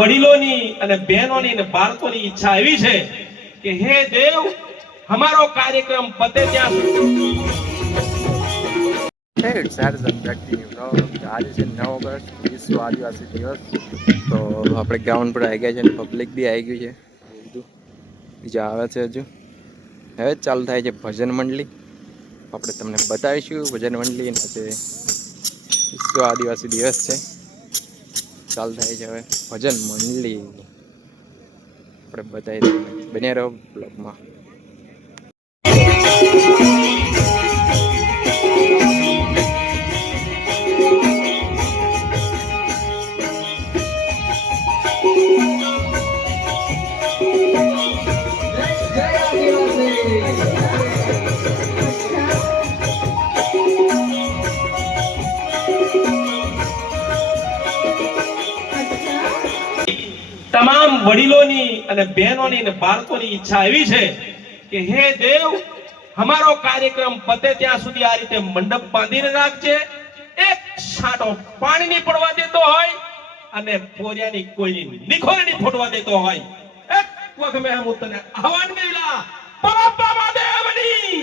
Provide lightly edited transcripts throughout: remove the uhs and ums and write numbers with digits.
વડીલોની અને બહેનોની અને બાળકોની ઈચ્છા એવી છે કે હે દેવ हमारो कार्यक्रम पते ત્યાં આજે છે 9 ઓગસ્ટ વિશ્વ આદિવાસી દિવસ. તો આપણે ગ્રાઉન્ડ પર આવી ગયા છે અને પબ્લિક બી આવી ગયું છે. બધું બીજા આવે છે. હજુ હવે ચાલુ થાય છે ભજન મંડળી. આપણે તમને બતાવીશું ભજન મંડળી આજે વિશ્વ આદિવાસી દિવસ છે. ચાલુ થાય છે હવે ભજન મંડળી. આપણે બતાવી દઈએ. બન્યા રહો બ્લોગમાં. તમામ વડીલોની અને બહેનોની અને બાળકોની ઈચ્છા એવી છે કે હે દેવ हमारो कार्यक्रम पते ત્યાં સુધી આ રીતે મંડપ બાંધીને રાખજે. એક છાંટો પાણી ની પડવા દેતો હોય અને પોરિયાની કોઈની નિખોરણી ફોડવા દેતો હોય. એક વખત મે હું તને આહવાન મેલા બાપા મહાદેવની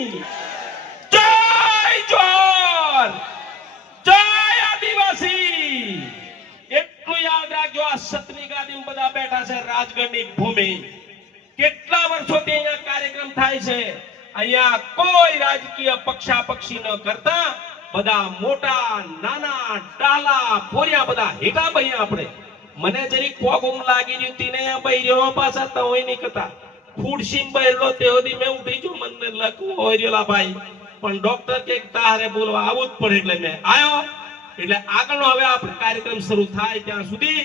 જય જોર જય આદિવાસી. એટલું યાદ રાખજો આ સતની ગાદીમાં બધા બેઠા છે રાજગઢની ભૂમિ. કેટલા વર્ષોથી અહીંયા કાર્યક્રમ થાય છે. અહીંયા કોઈ રાજકીય પક્ષાપક્ષી ન કરતા બધા મોટા નાના ડાલા ફોરિયા બધા હેગા ભાઈ. આપણે મને જરી કોગમ લાગી રહ્યું તીને બૈર્યો પાછા તો હોય નહીં કરતા ખુરશીમ બૈરલો તેઓથી મેં ઉઠી જો મને લખવું હોય રેલા ભાઈ. પણ ડોક્ટર કે તારે બોલવા આવું જ પડે એટલે મેં આવ્યો. એટલે આગળનો હવે આપણે કાર્યક્રમ શરૂ થાય ત્યાં સુધી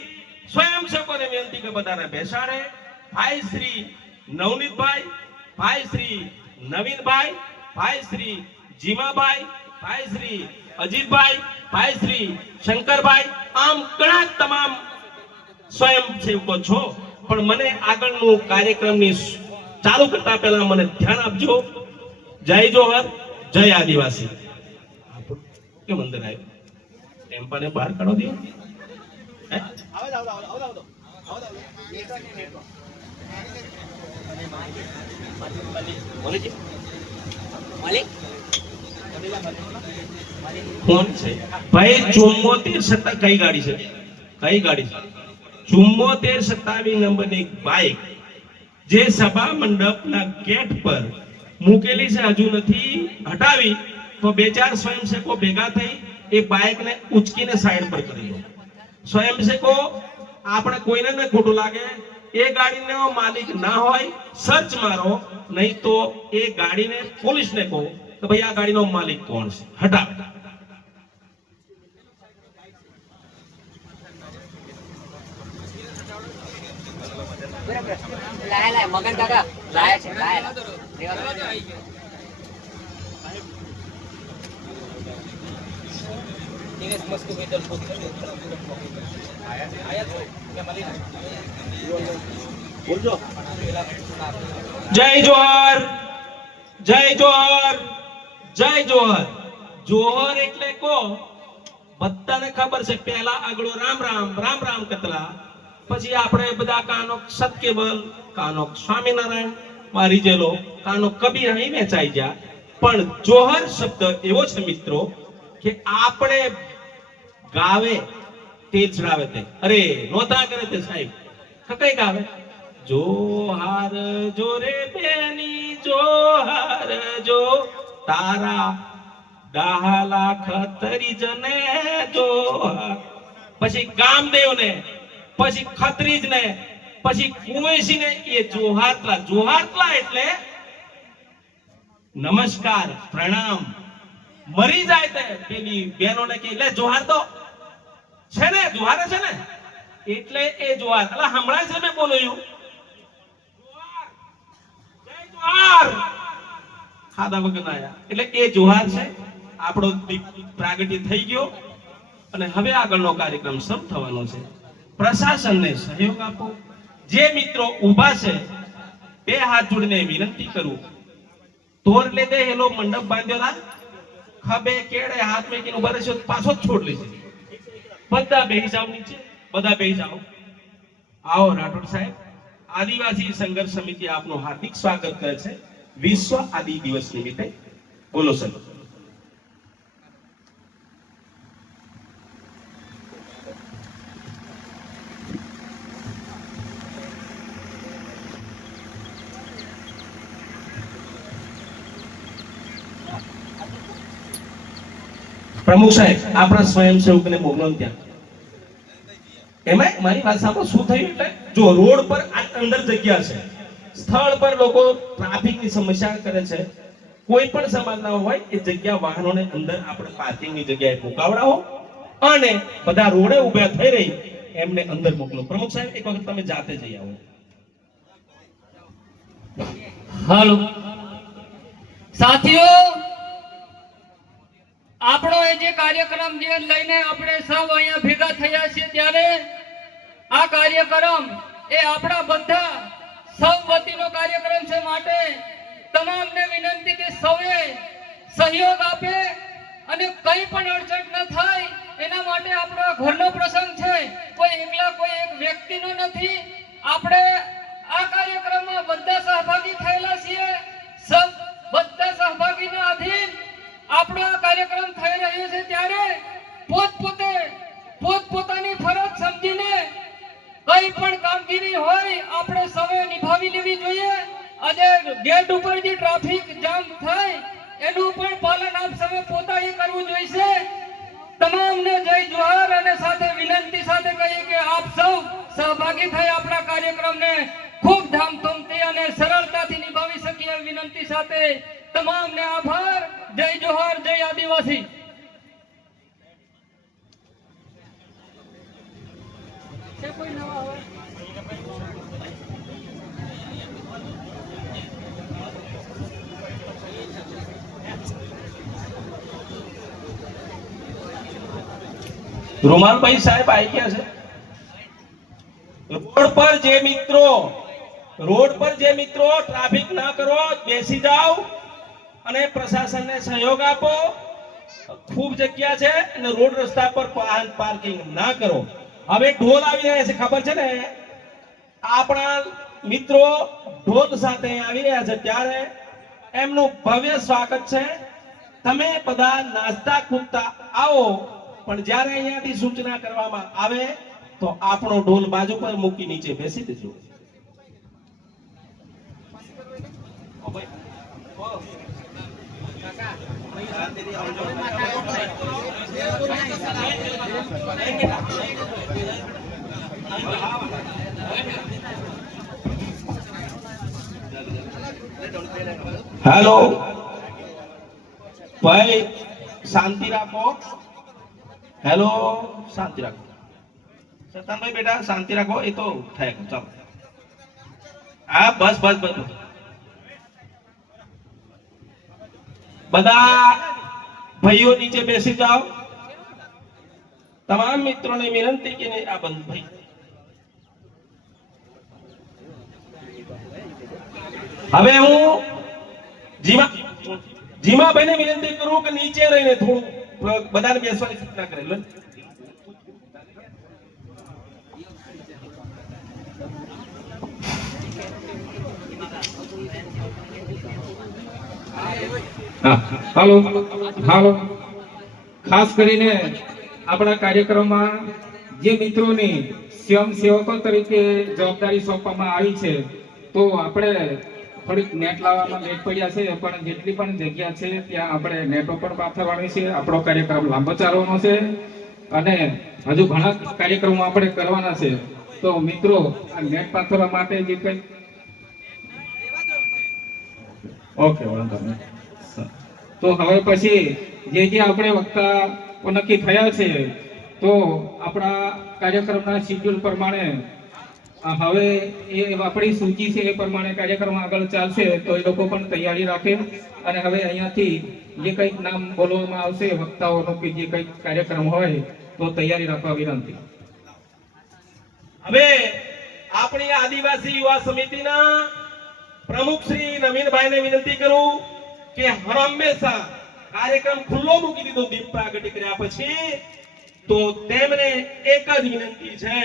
સ્વયંસેવકોને વિનંતી કે બધાને બેસાડે. ભાઈ શ્રી નવનીતભાઈ, ભાઈ શ્રી નવીનભાઈ, ભાઈ શ્રી જીમાભાઈ, ભાઈ શ્રી અજીતભાઈ, ભાઈ શ્રી શંકરભાઈ, આમ ઘણા તમામ સ્વયંસેવકો છો. પણ મને આગળનું કાર્યક્રમની ચાલુ કરતા પહેલા મને ધ્યાન આપજો. જય જોહર જય આદિવાસી. કેમ અંદર આવ્યો ટેમ્પાને બહાર કાઢો દો. કોણ છે ભાઈ? 74 કઈ ગાડી છે? કઈ ગાડી છે? 7427 નંબરની બાઇક જે સભા મંડપના ગેટ પર મૂકેલી છે, હજુ નથી હટાવી. તો બે ચાર સ્વયંસેવકો ભેગા થઈ એ બાઇકને ઉચકીને સાઈડ પર કરી દો. સ્વયંસેવકો આપણે કોઈને ન ખોટું લાગે એ ગાડીનો માલિક ના હોય સર્ચ મારો, નહીં તો એ ગાડીને પોલીસને કહો કે ભાઈ આ ગાડીનો માલિક કોણ છે, હટાવ. મગન કાકા લાયા છે લાયા. જય જોહર જય જોહર જય જોહર. જોહર એટલે કો બધાને ખબર છે. પહેલા આગળ રામ રામ રામ રામ કતલા, પછી આપણે બધા કાનો સતકેબલ, કાનો સ્વામિનારાયણ મારી જેલો, કાનો કબીર અહીં વેચાઈ ગયા. પણ જોહર શબ્દ એવો છે મિત્રો કે આપણે ગાવે તે ચડાવે તે. અરે નોતા કરે તે સાહેબ કઈ ગાવે જોહાર જો રે બેની જોહાર જો તારા દાહલા ખતરી જને જોહાર. પછી કામદેવ ને, પછી ખત્રીજ ને, પછી કુંવરસી ને એ જોહારતલા. જોહારતલા એટલે નમસ્કાર પ્રણામ. મરી જાય તે પેલી બહેનોને કે લે જોહાર તો છે ને, જોહારે છે ને એટલે એ જોહાર. એટલે હમણાં છે મેં બોલ્યું જોહાર જય જોહાર ખાધા વગર આયા એટલે એ જોહાર છે. આપણો પ્રાગટ્ય થઈ ગયો અને હવે આગળનો કાર્યક્રમ શરૂ થવાનો છે. પ્રશાસનને સહયોગ આપો. જે મિત્રો ઊભા છે બે હાથ જોડીને વિનંતી કરું, તોર લે દે હેલો મંડપ બાંધ્યો ખભે કેડે હાથ મેકીને ઉભા રહેશો પાછો જ છોડ લેશે. બધા બેહી જાવ નીચે, બધા બેહી જાવ. આવો રાઠોડ સાહેબ, આદિવાસી સંઘર્ષ સમિતિ આપનું હાર્દિક સ્વાગત કરે છે વિશ્વ આદિ દિવસ નિમિત્તે. બોલો સર. પ્રમુખ સાહેબ, આપણા સ્વયંસેવકને મોકલો ને ત્યાં. એમાં મારી વાત સાંભળો, શું થયું એટલે જો રોડ પર આ અંદર જગ્યા છે, સ્થળ પર લોકો ટ્રાફિકની સમસ્યા કરે છે, કોઈ પણ સમાજના હોય એ જગ્યા વાહનોને અંદર આપણે પાર્કિંગની જગ્યાએ મુકાવડાવો અને બધા રોડે ઊભા થઈ રહી એમને અંદર મોકલો. પ્રમુખ સાહેબ, એક વખત તમે જાતે જઈ આવો. હાલો સાથીઓ, આપણો એ જે કાર્યક્રમ જે લઈને આપણે સૌ અહીંયા ભેગા થયા છીએ, ત્યારે આ કાર્યક્રમ એ આપણા બધા સૌ વતીનો કાર્યક્રમ છે. માટે તમામને વિનંતી કે સૌએ સહયોગ આપે અને કંઈ પણ અડચણ ન થાય એના માટે આપણો ઘરનો પ્રસંગ છે, કોઈ એકલા કોઈ એક વ્યક્તિનો નથી. આપણે આ કાર્યક્રમમાં બધા સહભાગી થયેલા છીએ. સૌ બધા સહભાગીના આધીન આપણો આ કાર્યક્રમ થઈ રહ્યો છે, ત્યારે પોતપોતાની ફરજ સમજીને કઈ પણ કામગીરી હોય આપણે સૌએ નિભાવી લેવી જોઈએ. આજે ગેટ ઉપર જે ટ્રાફિક જામ થાય એનું પણ પાલન આપ સૌએ પોતાએ કરવું જોઈશે. તમામને જય જોહાર અને સાથે વિનંતી સાથે કહીએ કે આપ સૌ સહભાગી થઈ આપણા કાર્યક્રમને ખૂબ ધામધૂમથી અને સરળતાથી નિભાવી શકીએ એવી વિનંતી સાથે તમામને આભાર. જય જોહાર, જય આદિવાસી. કોઈ નવા આવે રૂમાલભાઈ સાહેબ આવી ગયા છે. રોડ પર જે મિત્રો ટ્રાફિક ના કરો, બેસી જાઓ અને પ્રશાસનને સહયોગ આપો. ખૂબ જગ્યા છે અને રોડ રસ્તા પર વાહન પાર્કિંગ ના કરો. હવે ઢોલ આવી રહ્યા છે, ખબર છે ને? આપણા મિત્રો ઢોલ સાથે આવી રહ્યા છે, ત્યારે એમનું ભવ્ય સ્વાગત છે. તમે બધા નાસ્તા કૂદતા આવો, પણ જ્યારે અહીંયાથી સૂચના કરવામાં આવે તો આપણો ઢોલ બાજુ પર મૂકી નીચે બેસી દેજો. હેલો ભાઈ, શાંતિ રાખો. હેલો, શાંતિ રાખો. સતાનભાઈ બેટા શાંતિ રાખો. એ તો થાય, ચાલો. હા, બસ બસ બસ. બધા ભાઈઓ નીચે બેસી જાઓ. તમામ મિત્રોને વિનંતી કે આ બંધ ભાઈ. હવે હું જીમાભાઈને વિનંતી કરું કે નીચે રહીને થોડું બધાને બેસવાની સૂચના કરેલ. હાલો હાલો, ખાસ કરીને આપણા કાર્યક્રમમાં જે મિત્રોની સ્વયંસેવકો તરીકે જવાબદારી સોંપવામાં આવી છે, તો આપણે થોડીક નેટ લાવવામાં લેટ પડ્યા છે, પણ જેટલી પણ જગ્યા છે ત્યાં આપણે નેટો પણ પાથરવાની છે. આપણો કાર્યક્રમ લાંબો ચાલવાનો છે અને હજુ ઘણા કાર્યક્રમો આપણે કરવાના છે. તો મિત્રો, આ નેટ પાથરવા માટે જે કંઈ ઓકે, વાંધો નહીં. તો હવે પછી જે આપણે વક્તા નક્કી થયા છે, તો આપણા કાર્યક્રમના શિડ્યુલ પ્રમાણે હવે એ આપણી સૂચિ છે એ પ્રમાણે કાર્યક્રમ આગળ ચાલશે. તો એ લોકો પણ તૈયારી રાખે અને હવે અહીંયાથી જે કંઈક નામ બોલવામાં આવશે વક્તાઓનો કે જે કંઈક કાર્યક્રમ હોય તો તૈયારી રાખવા વિનંતી. હવે આપણી આદિવાસી યુવા સમિતિના પ્રમુખ શ્રી નવીનભાઈને વિનંતી કરું કે હંમેશા કાર્યક્રમ ખુલ્લો મૂકી દીધો દીપ પ્રાગટ્ય કર્યા પછી, તો તેમને એક જ વિનંતી છે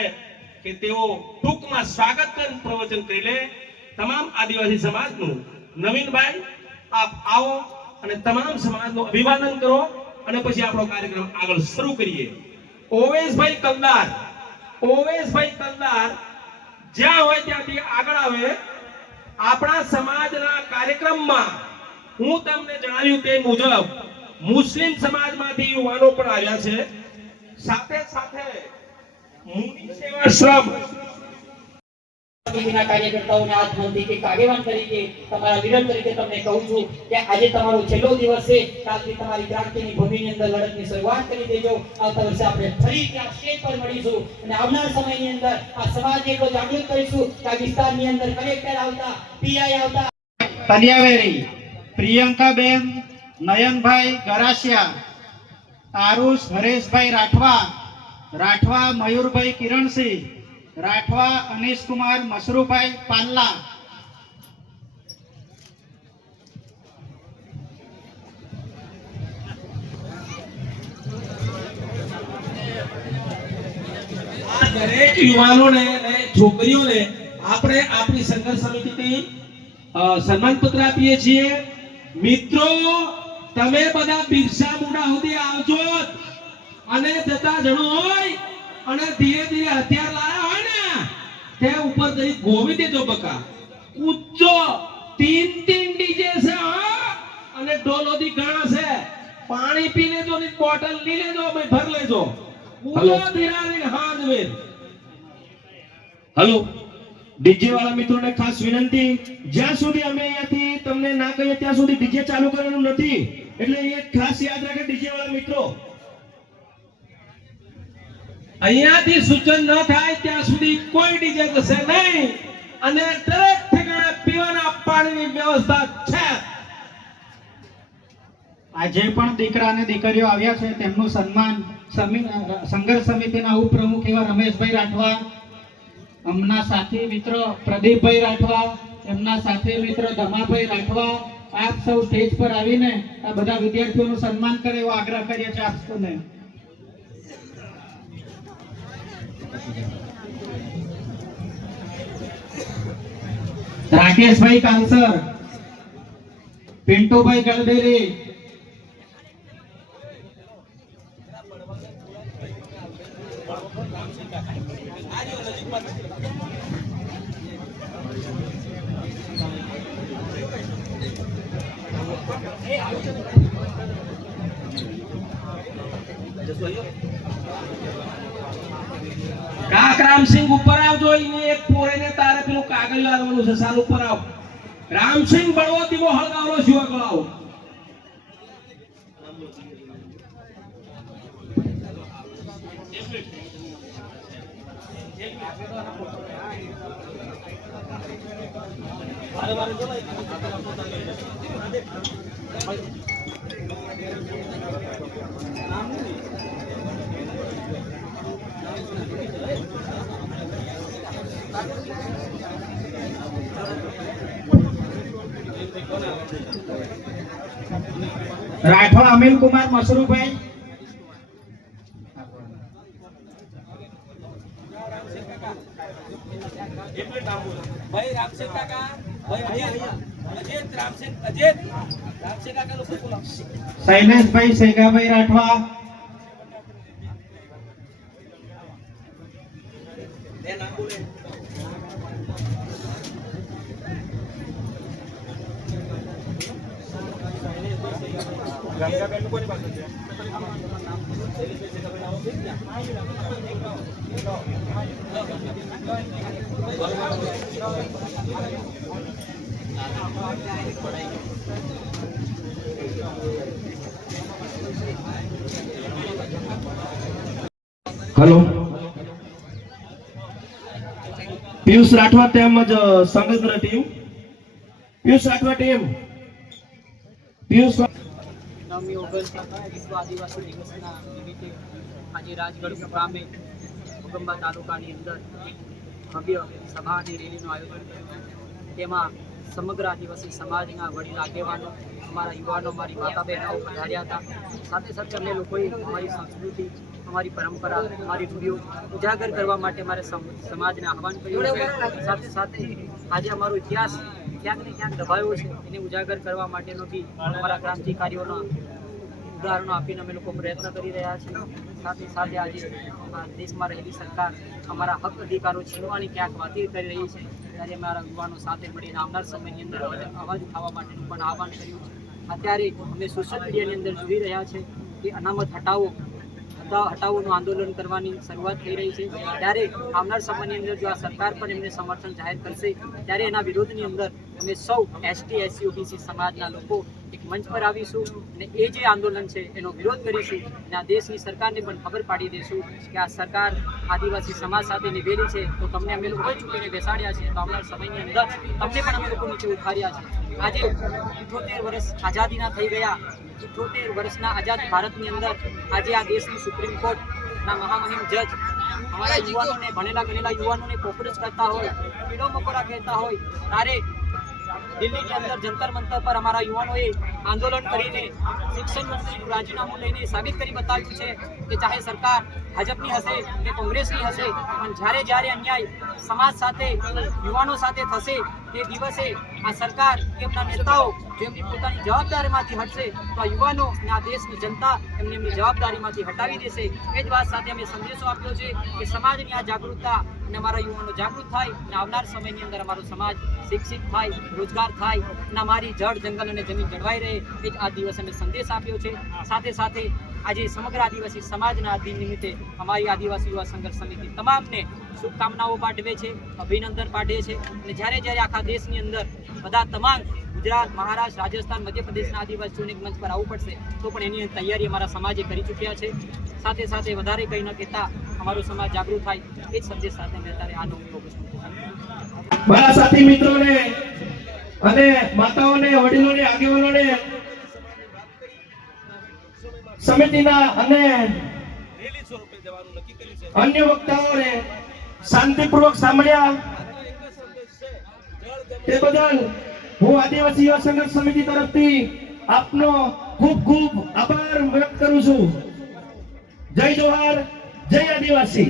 કે તેઓ ટૂંકમાં સ્વાગત પ્રવચન કરી લે તમામ આદિવાસી સમાજનું. નવીનભાઈ આપ આવો અને તમામ સમાજનું અભિવાદન કરો અને પછી આપણો કાર્યક્રમ આગળ શરૂ કરીએ. ઓવેશભાઈ કલદાર જ્યાં હોય ત્યાંથી આગળ આવે. આપણા સમાજના કાર્યક્રમમાં હું તમને જણાવ્યું તે મુજબ મુસ્લિમ સમાજમાંથી યુવાનો પણ આવ્યા છે. સાથે સાથે મુનિ સેવાશ્રમ ના કાર્યકર્તાઓને આ ધનથી એક આગેવાન તરીકે તમારા લીડર તરીકે તમને કહું છું કે આજે તમારો છેલ્લો દિવસ છે. કાલથી તમારી ક્રાંતિની ભૂમિની અંદર લડતની શરૂઆત કરી દેજો. આવતા વર્ષે આપણે ફરી ત્યાં સ્ટેજ પર મળીશું અને આવનાર સમયની અંદર આ સમાજ એટલો જાગૃત કરીશું કે આ વિસ્તારની અંદર કલેક્ટર આવતા, પીઆઈ આવતા, તલિયાવેરી પ્રિયંકાબેન નયનભાઈ ગરાસિયા, આરુષ હરેશભાઈ રાઠવા મયુરભાઈ કિરણસિંહ રાઠવા, અનિશકુમાર મસરૂભાઈ પાલ્લા. આ દરેક યુવાનોને અને છોકરીઓને આપણે આપણી સંઘર્ષ સમિતિથી સન્માન પત્ર આપીએ છીએ. મિત્રો તમે બધા બિરસા મુંડા સુધી આવજો અને જતા જણો હોય અને ધીરે ધીરે હથિયાર લાયા હોય ને તે ઉપર જઈ ગોવી દેજો બકા. ઉચ્ચો 3 ડીજે છે અને ઢોલોથી ઘણા છે. પાણી પી લેજો ને બોટલ લઈ લેજો ભાઈ, ભર લેજો. પૂરો ધીરાની હાથ વેર. હેલો ડીજે વાળા મિત્રોને ખાસ વિનંતી, જ્યાં સુધી અમે અહીંયાથી તમને ના કહીએ ત્યાં સુધી ડીજે ચાલુ કરવાનું નથી. એટલે એ ખાસ યાદ રાખે ડીજે વાળા મિત્રો. અહીંયાથી સૂચન ન થાય ત્યાં સુધી કોઈ ડીજે થશે નહીં અને દરેક ઠેકાણે પીવાના પાણીની વ્યવસ્થા છે. આજે પણ દીકરા અને દીકરીઓ આવ્યા છે તેમનું સન્માન સંઘર્ષ સમિતિના ઉપપ્રમુખ એવા રમેશભાઈ રાઠવા, એમના સાથી મિત્ર પ્રદીપભાઈ રાઠવા, એમના સાથી મિત્ર ધમાભાઈ રાઠવા, આપ સૌ સ્ટેજ પર આવીને આ બધા વિદ્યાર્થીઓનું સન્માન કરે એવો આગ્રહ કરીએ છીએ આપ સૌને. રાકેશભાઈ કાંસર, પિન્ટુભાઈ ગલબેલી, રામસિંહ ઉપર આવજો. એને એક પોરેને તારે પેલું કાગળ લાવવાનું છે. સાલ ઉપર આવ. રામસિંહ બળવો દીવો હળગાવલો શિવા ગળાવો. રાઠવા અમિલ કુમાર મસરૂભાઈ, શૈલેષભાઈ સેગાભાઈ રાઠવા, હેલો પિયુષ રાઠવા તેમજ સંગત્ર ટીમ. પિયુષ રાઠવા ટીમ. પિયુષ 9મી ઓગસ્ટ વિશ્વ આદિવાસી દિવસના નિમિત્તે આજે રાજગઢ મુકામે ભૂકંબા તાલુકાની અંદર ભવ્ય સભા અને રેલીનું આયોજન કર્યું. તેમાં સમગ્ર આદિવાસી સમાજના વડીલ આગેવાનો, અમારા યુવાનો, અમારી માતા બહેનો પધાર્યા હતા. સાથે સાથે અમે લોકોએ અમારી સંસ્કૃતિ, અમારી પરંપરા, અમારી રૂઢિઓ ઉજાગર કરવા માટે મારે સમાજને આહવાન કર્યું છે. સાથે સાથે આજે અમારો ઇતિહાસ ક્યાંક ને ક્યાંક દબાયો છે, એને ઉજાગર કરવા માટેનો બી અમારા ક્રાંતિકારીઓના ઉદાહરણો આપીને અમે લોકો પ્રયત્ન કરી રહ્યા છીએ. સાથે સાથે આજે દેશમાં રહેલી સરકાર અમારા હક અધિકારો છીનવાની ક્યાંક વાતી કરી રહી છે, ત્યારે અમારા યુવાનો સાથે મળીને આવનાર સમયની અંદર અવાજ ઉઠાવવા માટેનું પણ આહવાન કર્યું છે. અત્યારે અમે સોશિયલ મીડિયાની અંદર જોઈ રહ્યા છે કે અનામત હટાવોનું આંદોલન કરવાની શરૂઆત થઈ રહી છે. ત્યારે આવનાર સમયની અંદર જો આ સરકાર પણ એમને સમર્થન જાહેર કરશે, ત્યારે એના વિરોધની અંદર અમે સૌ એસટી, એસસી, ઓબીસી સમાજના લોકો એક મંચ પર આવીશું અને એ જે આંદોલન છે એનો વિરોધ કરીશું અને આ દેશની સરકારને પણ ખબર પાડી દઈશું કે આ સરકાર આદિવાસી સમાજ સાથે નિભેલી છે, તો તમને અમે લોકો ચૂંટીને બેસાડ્યા છે, તો આવનાર સમયની અંદર તમને પણ અમે લોકો નીચે ઉતાર્યા છે. આજે 78 વર્ષ આઝાદીના થઈ ગયા, 78 વર્ષના આઝાદ ભારતની અંદર આજે આ દેશની સુપ્રીમ કોર્ટના મહામહિમ જજ અમારા યુવાનોને, ભણેલા ગણેલા યુવાનોને પોપરસ કરતા હોય, પીડો મકોડા કહેતા હોય, ત્યારે દિલ્હીની અંદર જંતર મંતર પર અમારા યુવાનોએ આંદોલન કરીને શિક્ષણ મંત્રીનું રાજીનામું લઈને સાબિત કરી બતાવ્યું છે કે ચાહે સરકાર ભાજપની હશે કે કોંગ્રેસની હશે, પણ જ્યારે અન્યાય સમાજ સાથે, યુવાનો સાથે થશે તે દિવસે આ સરકાર કે એમના નેતાઓ જો એમની પોતાની જવાબદારીમાંથી હટશે તો આ યુવાનો અને આ દેશની જનતા એમની જવાબદારીમાંથી હટાવી દેશે. એ જ વાત સાથે અમે સંદેશો આપ્યો છે કે સમાજની આ જાગૃતતા અને અમારા યુવાનો જાગૃત થાય અને આવનાર સમયની અંદર અમારો સમાજ શિક્ષિત થાય, રોજગાર થાય અને અમારી જળ, જંગલ અને જમીન જળવાઈ રહે, એ જ આ દિવસે અમે સંદેશ આપ્યો છે. સાથે સાથે આજે સમગ્ર આદિવાસી સમાજના આ દિન નિમિત્તે અમારી આદિવાસી યુવા સંઘર્ષ સમિતિ તમામને શુભકામનાઓ પાઠવે છે, અભિનંદન પાઠવે છે. અને જ્યારે આખા દેશની અંદર બધા તમામ ગુજરાત, મહારાષ્ટ્ર, રાજસ્થાન, મધ્યપ્રદેશના આદિવાસીઓને એક મંચ પર આવવું પડશે, તો પણ એની તૈયારી અમારા સમાજે કરી ચૂક્યા છે. સાથે સાથે વધારે કંઈ ન કહેતા અમારો સમાજ જાગૃત થાય, એ જ સંદેશ સાથે અમે અત્યારે આનો ઉપયોગ છું. મારા સાથી મિત્રોને અને માતાઓને, વડીલોને, આગેવાનોને, સમિતિના અને અન્ય વક્તાઓને શાંતિપૂર્વક સાંભળ્યા તે બદલ હું આદિવાસી યુવા સંઘર્ષ સમિતિ તરફથી આપનો ખૂબ ખૂબ આભાર વ્યક્ત કરું છું. જય જોહાર, જય આદિવાસી.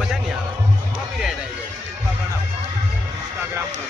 મજા નહીં આવે, કોપીરાઈટ આવી જાય ઇન્સ્ટાગ્રામ પર.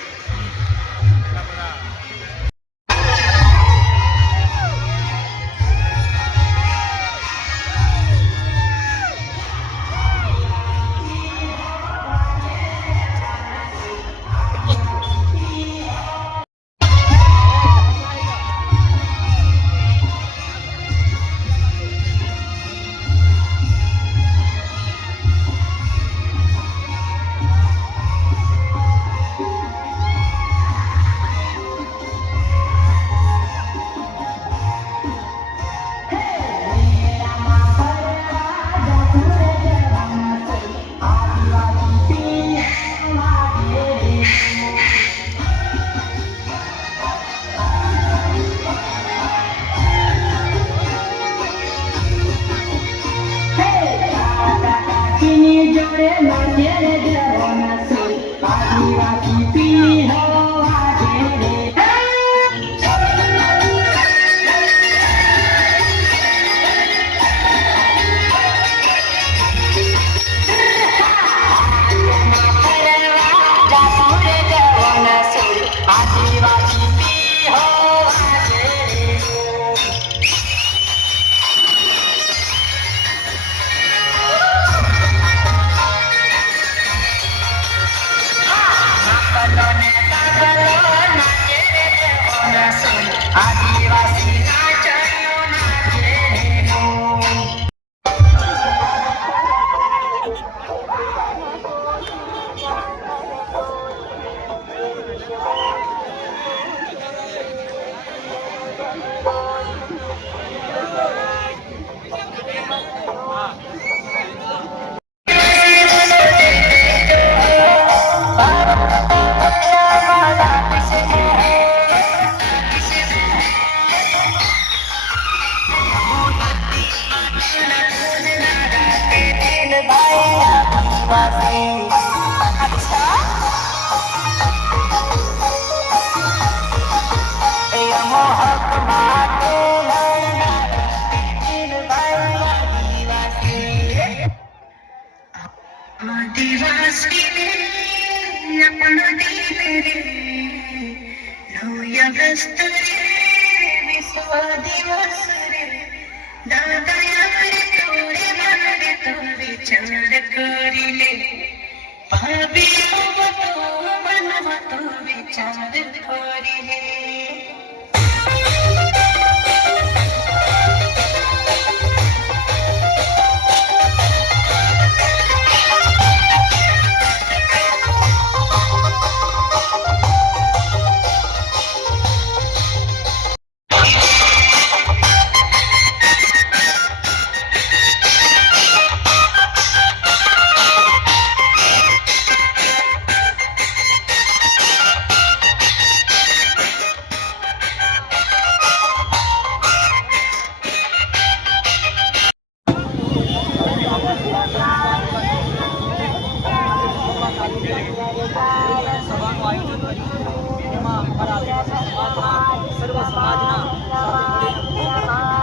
સભાનું આયોજન કર્યું એમાં અમારા આદિવાસી સમાજના સર્વ સમાજના સાથે મળીને ખૂબ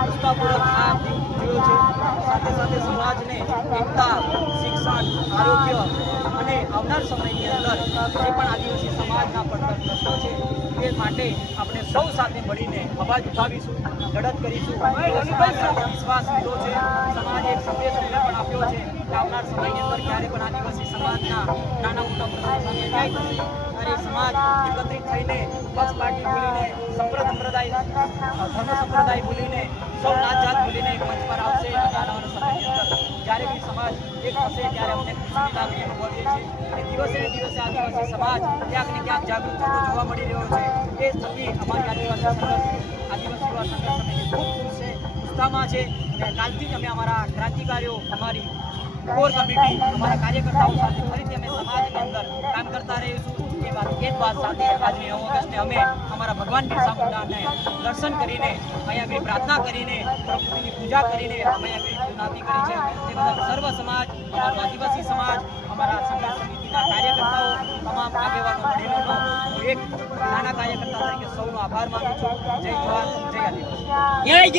ઉત્સાહપૂર્વક આ જોયો છે. સાથે સાથે સમાજને એકતા, શિક્ષણ, આરોગ્ય અને આવનાર સમયની અંદર જે પણ આદિવાસી સમાજના પડતર પ્રશ્નો છે એ માટે આપણે સૌ સાથે મળીને અવાજ ઉઠાવીશું, લડત કરીશું. સમાજ સાથે વિશ્વાસ લીધો છે. સમાજે એક સંદેશ અમને પણ આપ્યો છે કે આવનાર સમયની અંદર ક્યારે પણ આદિવાસી સમાજના નાના મોટા પ્રશ્નો સામે અન્યાય થશે ત્યારે સમાજ એકત્રિત થઈને પક્ષ પાર્ટી ભૂલીને ધર્મ સંપ્રદાય ભૂલીને સૌ નાત જાત ભૂલીને એક મંચ પર આવશે. આવનારા સમયની અંદર જ્યારે બી સમાજ એક થશે ત્યારે અમને ખુશીની લાગણી અનુભવીએ છીએ અને દિવસે ને દિવસે આદિવાસી સમાજ ક્યાંક ને ક્યાંક જાગૃત થતો જોવા મળી રહ્યો છે. એ થકી અમારી આદિવાસી યુવા સંઘર્ષ સમિતિ ખૂબ ખુશ છે, ઉત્સાહમાં છે અને કાલથી જ અમે અમારા ક્રાંતિકારીઓ, અમારી કોર કમિટી, અમારા કાર્યકર્તાઓ સાથે ફરીથી અમે સમાજની અંદર કામ કરતા રહીશું. એ જ વાત સાથે આજની 9 ઓગસ્ટે અમે અમારા ભગવાન બિરસા મુંડાને દર્શન કરીને અહીંયા આગળ પ્રાર્થના કરીને પ્રકૃતિની પૂજા કરીને અમે આગળ જ્ઞાતિ કરી છે. તે બદલ સર્વ સમાજ, અમારો આદિવાસી સમાજ, અમારા સંઘર્ષ સમિતિના કાર્યકર્તાઓ, તમામ આગેવાનો બહેનોનો હું એક નાના કાર્યકર્તા તરીકે સૌનો આભાર માનું છું. જય જવાન, જય આદિવાસી.